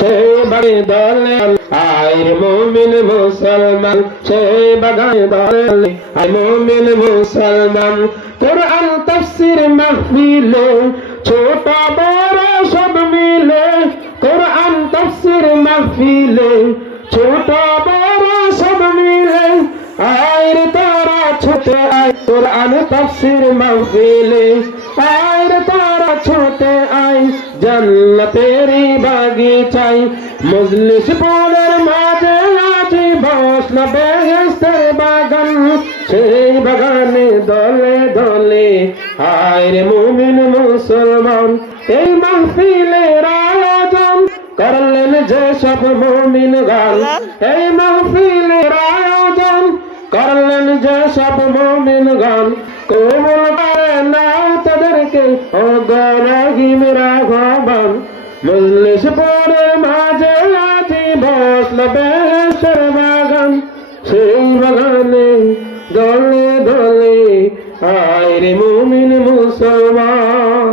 সেই বাগানে দলে আয় মুমিন মুসলমান, সেই বাগানে দলে আয় মুমিন মুসলমান। কোরআন তাফসীর মাহফিলে ছোট বড় সব মিলে, কোরআন তাফসীর মাহফিলে ছোট বড় সব মিলে, আয় রে তারা ছুটে আয় কোরআন তাফসীর মাহফিলে, আয় রে তারা ছুটে আয় জান্নাতেরি বাগিচায়। মজলিস পড়ের মাঝে আছে বসনা বেহেশতের বাগান, সেই বাগানে দলে দলে আয় রে মুমিন মুসলমান। এই মাহফিলের আয়োজন করলেন যে সব মুমিন গান, এই মাহফিলের আয়োজন করলেন যে সব মুমিন গান। কবুল করে নাও তাদেরকে ও রহিম রাঘবান। মজলিস পড়ে মাঝে আছে বসল বেহেশতের বাগান, সেই বাগানে দলে দলে আয় রে মুমিন মুসলমান।